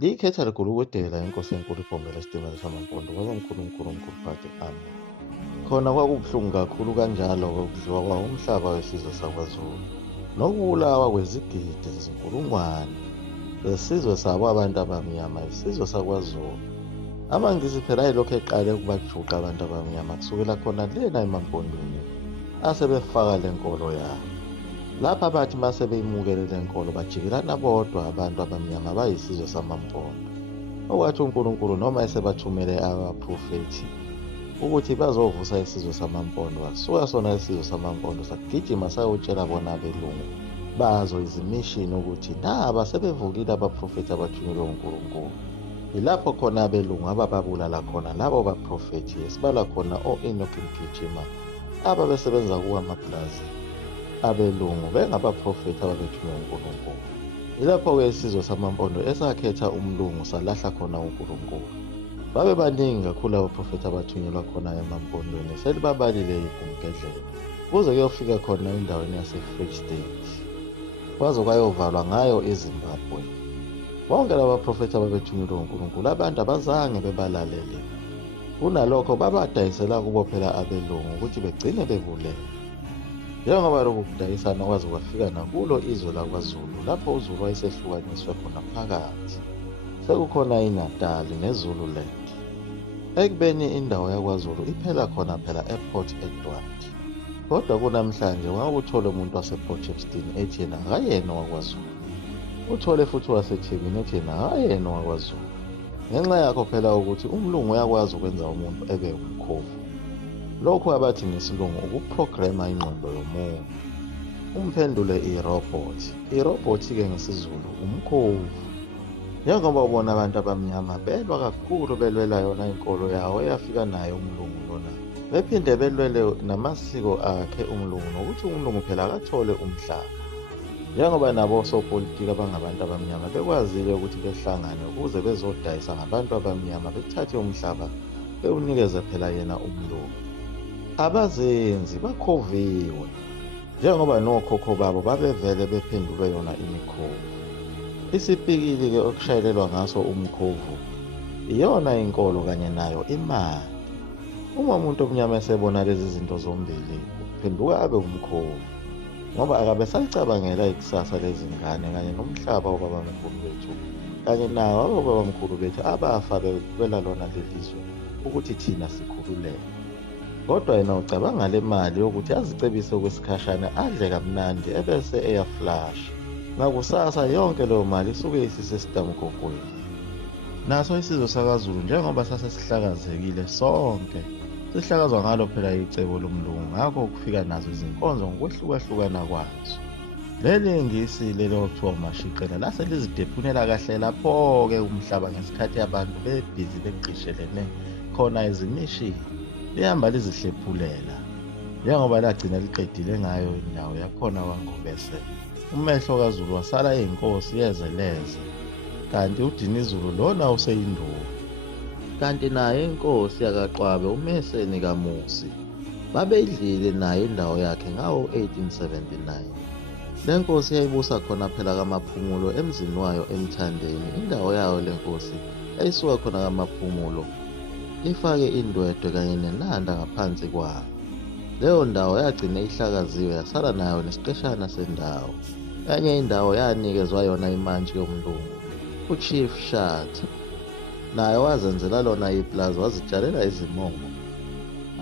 Ngiyikhetha Legulukudela inkosi enkulu ibhombela isitimela samaMpondo kwaba uNkulunkulu phakathi amen. Khona kwakubuhlungu kakhulu kanjalo-ke ukudliwa kwawo umhlaba wesizwe sakwaZulu nokubulawa kwezigidi zezinkulungwane zesizwe sabo abantu abamnyama isizwe sakwaZulu. AmaNgisi phela ayilokhu eqale ukubajuqa abantu abamnyama kusukela khona lena emaMpondweni asebefaka le nkolo yabo. Lapha bathi mase beyimukele le nkolo bajikelana bodwa abantu abamnyama bayisizwe samaMpondo. Okwathi uNkulunkulu noma esebathumele abaprofethi ukuthi bazovusa isizwe samaMpondo, wasuka sona isizwe samaMpondo sagijima sayotshela bona abelungu bazo izimishini ukuthi naba sebevukile abaprofethi abathunyelwe uNkulunkulu. Yilapho khona abelungu abababulala khona labo baprofethi esibala khona o-Enoch Mgijima ababesebenza kuwo amaplazi. Abelungu bengabaprofethi ababethunywe uNkulunkulu. Yilapho-ke isizwe samaMpondo esakhetha umlungu salahla khona uNkulunkulu. Babe baningi kakhulu abaprofethi abathunyelwa khona emaMpondweni selibabalile igumgedlela kuze kuyofika khona endaweni yase-Free State kwaze kwayovalwa ngayo iZimbabwe. Bonke laba baprofethi ababethunyelwe uNkulunkulu abantu abazange bebalalele. Kunalokho babadayisela kubo phela abelungu ukuthi begcine bebulele. Njengoba lokhu kudayisana kwaze kwafika nakulo izwe lakwaZulu lapho uZulu wayesehlukaniswe khona phakathi. Sekukhona iNatali neZululand. Ekubeni indawo yakwaZulu iphela khona phela ePort Edward. Kodwa kunamhlanje ungawuthola umuntu wasePortshepstone ethi yena akayena wakwaZulu. Uthole futhi waseThekwini ethi yena akayena wakwaZulu. Ngenxa yakho phela ukuthi umlungu uyakwazi ukwenza umuntu ebe umkhovu. Lokhu abathi ngesilungu ukuprograma ingqondo yomuntu. Umphendule irobot. Irobot-ke ngesizulu umkhovu. Njengoba ubona abantu abamnyama belwa kakhulu belwela yona inkolo yawo eyafika nayo umlungu lona. Bephinde belwele namasiko akhe umlungu nokuthi umlungu phela akathole umhlaba. Njengoba nabo osopolitiki abangabantu abamnyama bekwazile ukuthi behlangane ukuze bezodayisa ngabantu abamnyama bethathe umhlaba bewunikeze phela yena umlungu. Abazenzi bakhoviwe njengoba nokhokho babo babevele bephendulwe yona imikhovu. Isipikili-ke okushayelelwa ngaso umkhovu iyona inkolo kanye nayo imali. Uma umuntu omnyama esebona lezi zinto zombili uphenduka abe umkhovu ngoba akabe salicabangela ikusasa lezingane kanye nomhlaba wobabamkhulu bethu kanye nawo abobabamkhulu bethu abafa bewela lona lelizwe ukuthi thina sikhululeke. Kodwa yena ucabanga le mali yokuthi azicebise okwesikhashana adle kamnandi ebese eyaflash. Ngakusasa yonke leyo mali isuke isisesitamgogweni. Naso isizwe sakaZulu njengoba sasesihlakazekile sonke sihlakazwa ngalo phela icebo lomlungu ngakho kufika nazo izinkonzo ngokwehlukahlukana kwazo. Leli ngisi lelo okuthiwa uMashiqela lase lizidephunela kahle lapho-ke umhlaba ngesikhathi abantu bebhizi beqishelene khona ezimishini lihamba lizihlephulela. Njengoba lagcina liqedile ngayo indawo yakhona kwaNgobese, umehlo kaZulu wasala eyinkosi yezeleze, kanti uDinizulu lona useyinduku. Kanti naye inkosi yakaQwabe uMeseni kaMusi babeyidlile naye indawo yakhe ngawo-1879. Le nkosi yayibusa khona phela kaMaphumulo emzini wayo eMthandeni. Indawo yayo le nkosi yayisuka khona kaMaphumulo ifake indwedwe kanye nenanda ngaphansi kwayo. Leyo ndawo yagcina ihlakaziwe yasala nayo nesiqeshana sendawo. Enye indawo yanikezwa yona imantshi yomlungu uChief Shatta, naye wazenzela lona iplaza wazitshalela izimongo.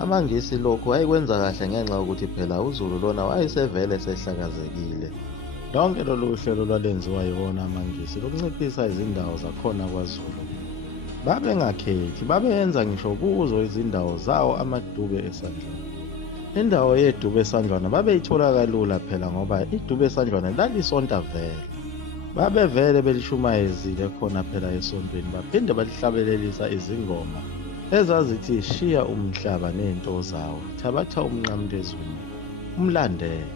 AmaNgisi lokhu ayikwenza kahle ngenxa yokuthi phela uZulu lona wayesevele sehlakazekile. Lonke lolu hlelo lwalenziwa yiwona AmaNgisi lokunciphisa izindawo zakhona kwaZulu. Babengakhethi, babenza ngisho kuzo izindawo zawo amadube esandlwana. Indawo yedube esandlwana babeyithola kalula phela ngoba idube esandlwana lalisonta vele. Babevele belishumayezile khona phela esontweni baphinde balihlabelelisa izingoma ezazithi shiya umhlaba nento zawo thabatha umnqamlo ezweni umlandele.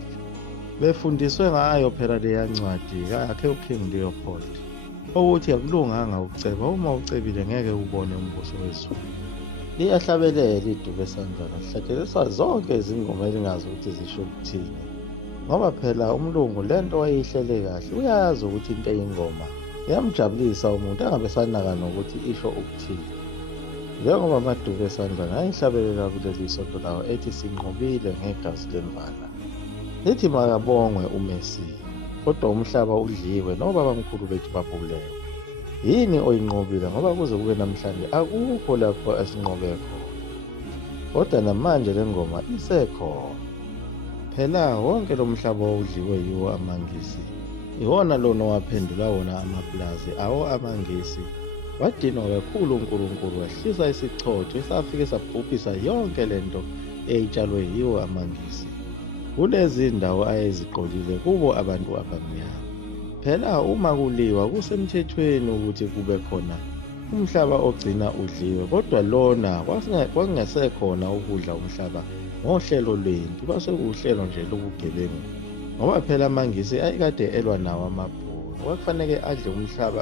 Befundiswe ngayo phela leya ncwadi yakhe uKing Leopold ukuthi akulunganga ukuceba, uma ucebile ngeke ubone umbuso wezulu. Liyahlabelela idube esandlwana lihlatshelisa zonke izingoma ezingazi ukuthi zisho ukuthini ngoba phela umlungu lento wayeyihlele kahle uyazi ukuthi into eyingoma Iyamjabulisa umuntu angabe sanaka nokuthi isho ukuthini. Njengoba amaduku esandla ngayihlabelela kuleli sonto lawo ethi sinqobile ngegazi lemvana. Lithi makabongwe uMessi, kodwa umhlaba udliwe nobabamkhulu bethu babulewe. Yini oyinqobile ngoba kuze kube namhlanje akukho lapho esinqobe khona. Kodwa namanje le ngoma isekhona. Phela wonke lo mhlaba udliwe yiwo amangisi. Iwona lona owaphendula wona amapulazi awo amangisi. Wadinwa kakhulu uNkulunkulu wahlisa isichotho esafike sabhubhisa yonke lento eyitshalwe yiwo amangisi. Kulezi ndawo ayeziqolile kubo abantu abamnyama. Phela uma kuliwa kusemthethweni ukuthi kube khona umhlaba ogcina udliwe, kodwa lona kwakungasekhona ukudla umhlaba ngohlelo lwempi, kwasekuhlelo nje lobugebengu. Ngoba phela amangisi ayekade elwa nawo amabhunu, kwakufanele adle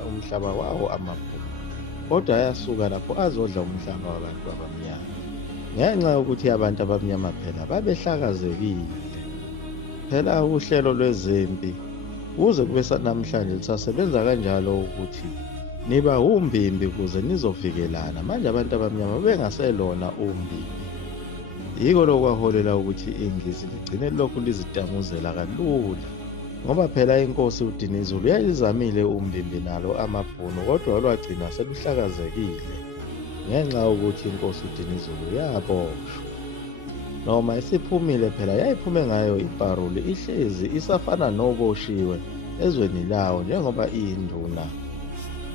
umhlaba wawo amabhunu, kodwa ayasuka lapho azodla umhlaba wabantu abamnyama. Ngenxa yokuthi abantu abamnyama phela babehlakazekile. Phela uhlelo lwezempi kuze kube sanamhlanje lisasebenza kanjalo ukuthi niba umbimbi ukuze nizovikelana. Manje abantu abamnyama bengaselona umbimbi. Yiko lokwaholela ukuthi ingisi ligcine lokhu lizitamuzela kalula. Ngoba phela inkosi uDinizulu yayizamile umbimbi nalo amabhunu, kodwa olwagcina seluhlakazekile ngenxa yokuthi inkosi uDinizulu yaboshwa. Noma isiphumile phela yayiphume ngayo iparuli ihlezi isafana noboshiwe ezweni lawo njengoba iyinduna.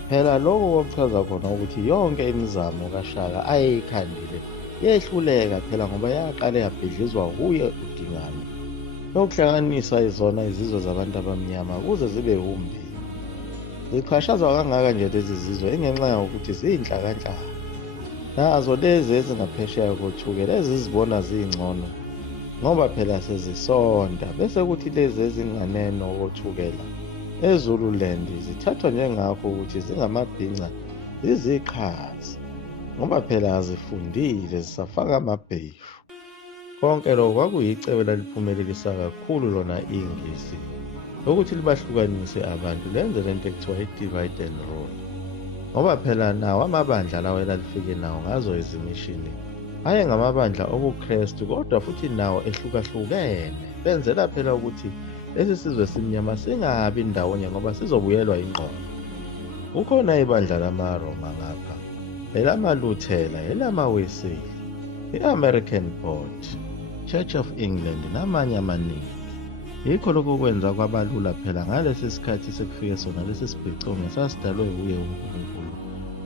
Phela lokho kwakuchaza khona ukuthi yonke imizamo kaShaka ayeyikhandile yehluleka phela ngoba yaqale yabhidlizwa kuye uDingane yokuhlanganisa izona izizwe zabantu abamnyama kuze zibe umbimbi. Ziqhashazwa kangaka nje lezi zizwe ingenxa yokuthi ziyinhlakanhlaka. Nazo lezi ezingaphesheya kothukela ezizibona zingcono ngoba phela sezisonda, bese kuthi lezi ezinganeno kothukela eZululand zithathwa njengakho ukuthi zingamabhinca ziziqhazi ngoba phela azifundile zisafaka amabheshu. Konke lokho kwakuyicebo laliphumelelisa kakhulu lona ingisi lokuthi libahlukanise abantu lenze lento ekuthiwa i-divide and rule. Ngoba phela nawo amabandla lawo elalifike nawo ngazo izimishini ayengamabandla obuKrestu, kodwa futhi nawo ehlukahlukene. Benzela phela ukuthi lesi sizwe simnyama singabi ndawonye ngoba sizobuyelwa ingqondo. Kukhona ibandla lamaRoma ngapha, elamaLuthela, elamaWeseli, i-American Board, Church of England namanye amaningi. Yikho lokho kwenza kwabalula phela ngalesi sikhathi sekufike sona lesi sibhicongo sasidalwe uye uNkulunkulu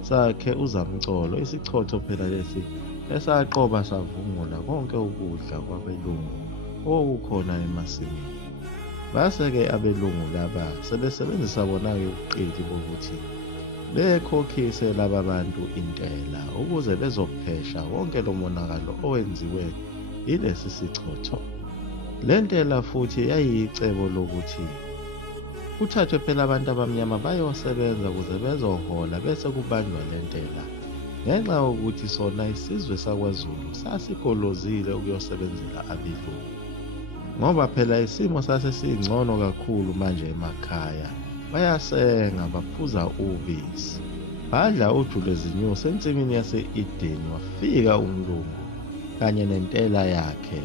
sakhe uzamcolo, isichotho phela lesi esaqoba savungula konke ukudla kwabelungu okukhona emasimini. Base-ke abelungu laba sebesebenzisa bona-ke ubuqili bokuthi bekhokhise laba bantu intela ukuze bezophesha wonke lo monakalo owenziwe yilesi sichotho. Le ntela futhi yayiyicebo lokuthi kuthathwe phela abantu abamnyama bayosebenza ukuze bezohola bese kubanjwa le ntela, ngenxa yokuthi sona isizwe sakwaZulu sasigolozile ukuyosebenzela abelungu. Ngoba phela isimo sasesingcono kakhulu manje emakhaya, bayasenga baphuza ubisi, badla uju lwezinyusi ensimini yase-Edeni. Wafika umlungu kanye nentela yakhe,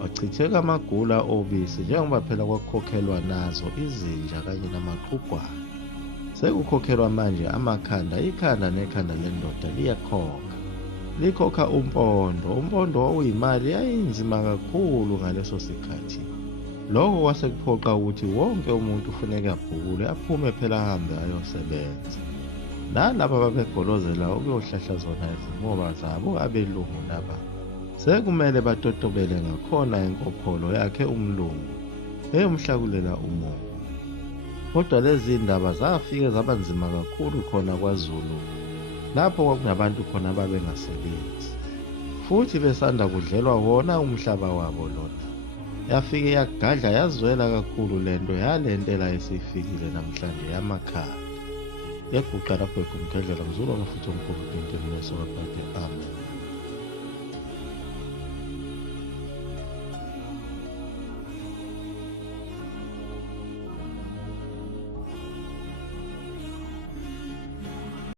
wachitheka amagula obisi njengoba phela kwakukhokhelwa nazo izinja kanye namaqhugwana. Sekukhokhelwa manje amakhanda, ikhanda nekhanda lendoda liyakhokha, likhokha umpondo. Umpondo wawuyimali yayinzima kakhulu ngaleso sikhathi. Lokho kwase kuphoqa ukuthi wonke umuntu ufuneka abhukule aphume phela ahambe ayosebenza. Nalaba babegolozela ukuyohlahla zona izimoba zabo abelungu laba sekumele batotobele ngakhona inkopholo yakhe umlungu eyomhlakulela umoya. Kodwa lezi ndaba zafike zaba nzima kakhulu khona kwaZulu, lapho kwakunabantu khona babengasebenzi futhi besanda kudlelwa wona umhlaba wabo lona. Yafike yagadla yazwela kakhulu lento yalentela esifikile namhlanje yamakhaya. Yaguqa lapho ekumkhedlela mzulu ngafuthi omkhulu into leso kaphathe. Amen.